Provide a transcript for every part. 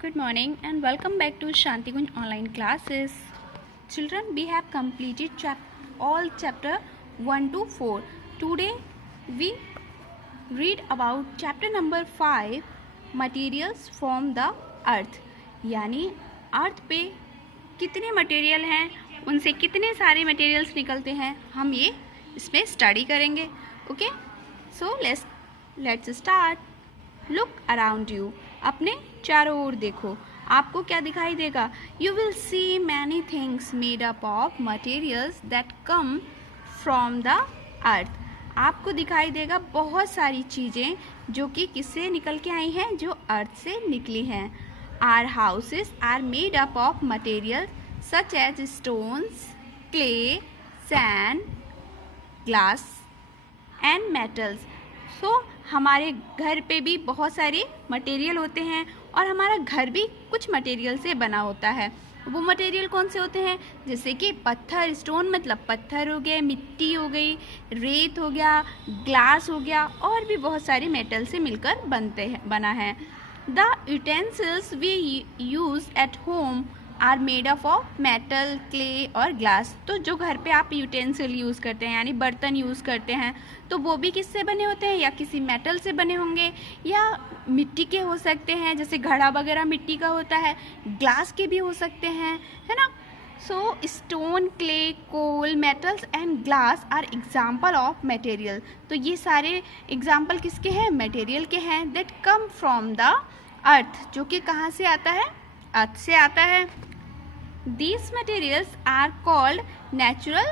Good morning and welcome back to Shanti Kunj online classes. Children, we have completed all chapter 1 to 4. Today we read about chapter number 5, materials from the earth. यानी अर्थ पे कितने material हैं, उनसे कितने सारे materials निकलते हैं, हम ये इसमें स्टडी करेंगे. Okay, so let's start. Look around you. अपने चारों ओर देखो. आपको क्या दिखाई देगा? You will see many things made up of materials that come from the अर्थ. आपको दिखाई देगा बहुत सारी चीज़ें जो कि किससे निकल के आई हैं, जो अर्थ से निकली हैं. Are houses are made up of material such as stones, clay, sand, glass and metals. So हमारे घर पे भी बहुत सारे मटेरियल होते हैं और हमारा घर भी कुछ मटेरियल से बना होता है. वो मटेरियल कौन से होते हैं? जैसे कि पत्थर, स्टोन मतलब पत्थर हो गए, मिट्टी हो गई, रेत हो गया, ग्लास हो गया, और भी बहुत सारे मेटल से मिलकर बना है. The utensils we use at home are made up of metal, clay और ग्लास. तो जो घर पे आप यूटेंसिल यूज़ करते हैं यानी बर्तन यूज़ करते हैं, तो वो भी किससे बने होते हैं? या किसी मेटल से बने होंगे या मिट्टी के हो सकते हैं, जैसे घड़ा वगैरह मिट्टी का होता है, ग्लास के भी हो सकते हैं, है ना. So stone, clay, coal, metals and glass are example of material. तो ये सारे एग्जाम्पल किसके हैं? मटेरियल के हैं. That come from the earth, जो कि कहाँ से आता है? अर्थ से आता है. These materials are called natural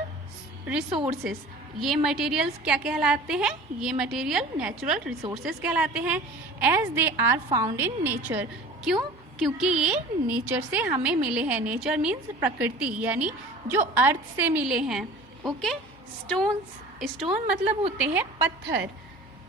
resources. ये materials क्या कहलाते हैं? ये material natural resources कहलाते हैं. As they are found in nature. क्यों? क्योंकि ये नेचर से हमें मिले हैं. नेचर मीन्स प्रकृति, यानी जो अर्थ से मिले हैं. ओके. स्टोन्स, स्टोन मतलब होते हैं पत्थर.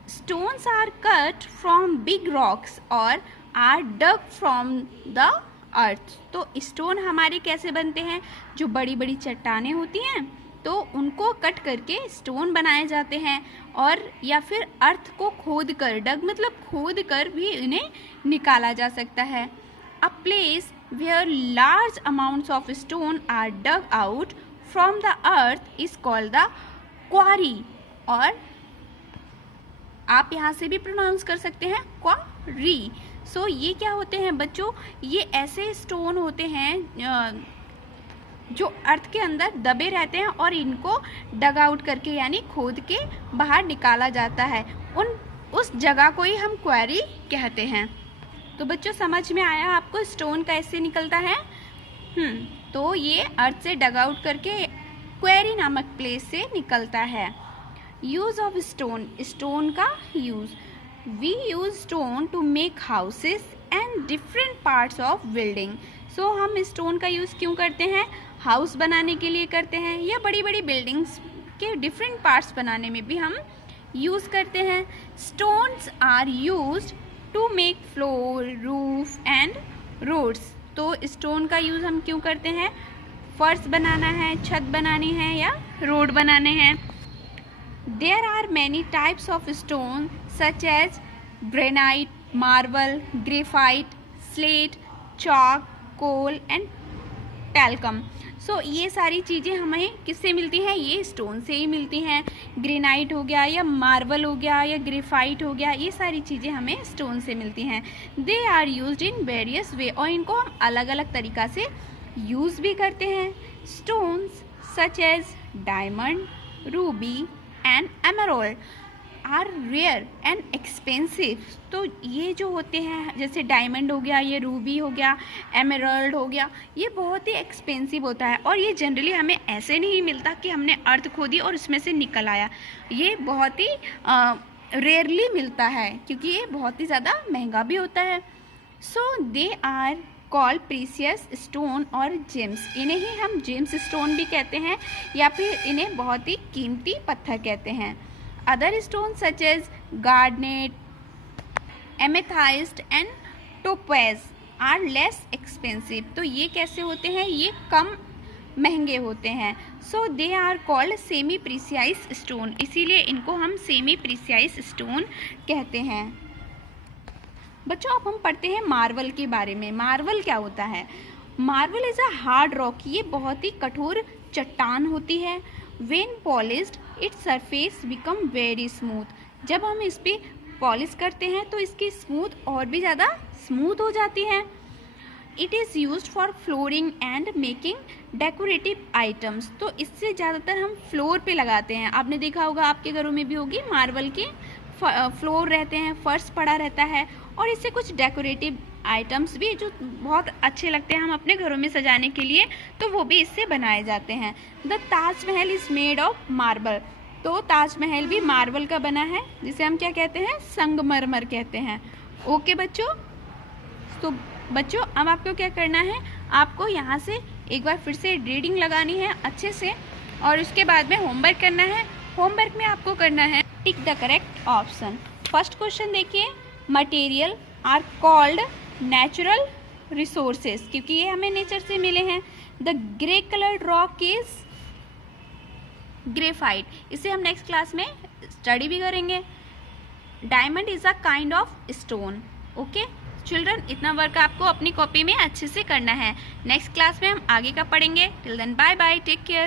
Stones are cut from big rocks और are dug from the earth. तो स्टोन हमारे कैसे बनते हैं? जो बड़ी बड़ी चट्टानें होती हैं तो उनको कट करके स्टोन बनाए जाते हैं, और या फिर अर्थ को खोद कर, डग मतलब खोद कर भी इन्हें निकाला जा सकता है. A place where large amounts of stone are dug out from the earth is called the quarry. और आप यहाँ से भी प्रोनाउंस कर सकते हैं क्वारी. सो ये क्या होते हैं बच्चों? ये ऐसे स्टोन होते हैं जो अर्थ के अंदर दबे रहते हैं और इनको डग आउट करके यानी खोद के बाहर निकाला जाता है. उस जगह को ही हम क्वेरी कहते हैं. तो बच्चों समझ में आया आपको स्टोन कैसे निकलता है? तो ये अर्थ से डग आउट करके क्वेरी नामक प्लेस से निकलता है. यूज ऑफ स्टोन, स्टोन का use. We use stone to make houses and different parts of building. So हम stone का यूज़ क्यों करते हैं? हाउस बनाने के लिए करते हैं, या बड़ी बड़ी बिल्डिंग्स के डिफरेंट पार्ट्स बनाने में भी हम यूज़ करते हैं. Stones are used to make floor, roof and roads. तो स्टोन का यूज़ हम क्यों करते हैं? फर्श बनाना है, छत बनानी है, या रोड बनाने हैं. There are many types of stone such as granite, marble, graphite, slate, chalk, coal and talcum. So ये सारी चीज़ें हमें किससे मिलती हैं? ये स्टोन से ही मिलती हैं. ग्रेनाइट हो गया, या मार्बल हो गया, या ग्रेफाइट हो गया, ये सारी चीज़ें हमें स्टोन से मिलती हैं. They are used in various way, और इनको हम अलग अलग तरीक़ा से यूज़ भी करते हैं. Stones such as diamond, ruby and emerald are rare and expensive. तो ये जो होते हैं, जैसे डायमंड हो गया, ये रूबी हो गया, एमराल्ड हो गया, ये बहुत ही एक्सपेंसिव होता है, और ये जनरली हमें ऐसे नहीं मिलता कि हमने अर्थ खोदी और उसमें से निकल आया. ये बहुत ही रेयरली मिलता है क्योंकि ये बहुत ही ज़्यादा महंगा भी होता है. So they are called precious stone और जेम्स. इन्हें ही हम जेम्स स्टोन भी कहते हैं, या फिर इन्हें बहुत ही कीमती पत्थर कहते हैं. Other stone such as garnet, amethyst and topaz are less expensive. तो ये कैसे होते हैं? ये कम महंगे होते हैं. So they are called semi precious stone. इसीलिए इनको हम सेमी प्रीसियस स्टोन कहते हैं. बच्चों अब हम पढ़ते हैं मार्बल के बारे में। मार्बल क्या होता है? Marble is a hard rock, ये बहुत ही कठोर चट्टान होती है। When polished its surface become very smooth, जब हम इस पर पॉलिश करते हैं तो इसकी स्मूथ और भी ज़्यादा स्मूथ हो जाती है। It is use for flooring and making decorative items, तो इससे ज़्यादातर हम फ्लोर पे लगाते हैं। आपने देखा होगा, आपके घरों में भी होगी, मार्बल के फ्लोर रहते हैं, फर्श पड़ा रहता है, और इससे कुछ डेकोरेटिव आइटम्स भी जो बहुत अच्छे लगते हैं हम अपने घरों में सजाने के लिए, तो वो भी इससे बनाए जाते हैं। The Taj Mahal is made of marble, तो ताजमहल भी मार्बल का बना है, जिसे हम क्या कहते हैं? संगमरमर कहते हैं। ओके बच्चों, तो बच्चों अब आपको क्या करना है, आपको यहाँ से एक बार फिर से रीडिंग लगानी है अच्छे से, और उसके बाद में होमवर्क करना है। होमवर्क में आपको करना है tick the correct option. First question देखिए, material are called natural resources, क्योंकि ये हमें नेचर से मिले हैं। The grey coloured rock is graphite, इसे हम नेक्स्ट क्लास में स्टडी भी करेंगे। Diamond is a kind of stone. Okay children, इतना वर्क आपको अपनी कॉपी में अच्छे से करना है। नेक्स्ट क्लास में हम आगे का पढ़ेंगे। Till then bye bye, take care.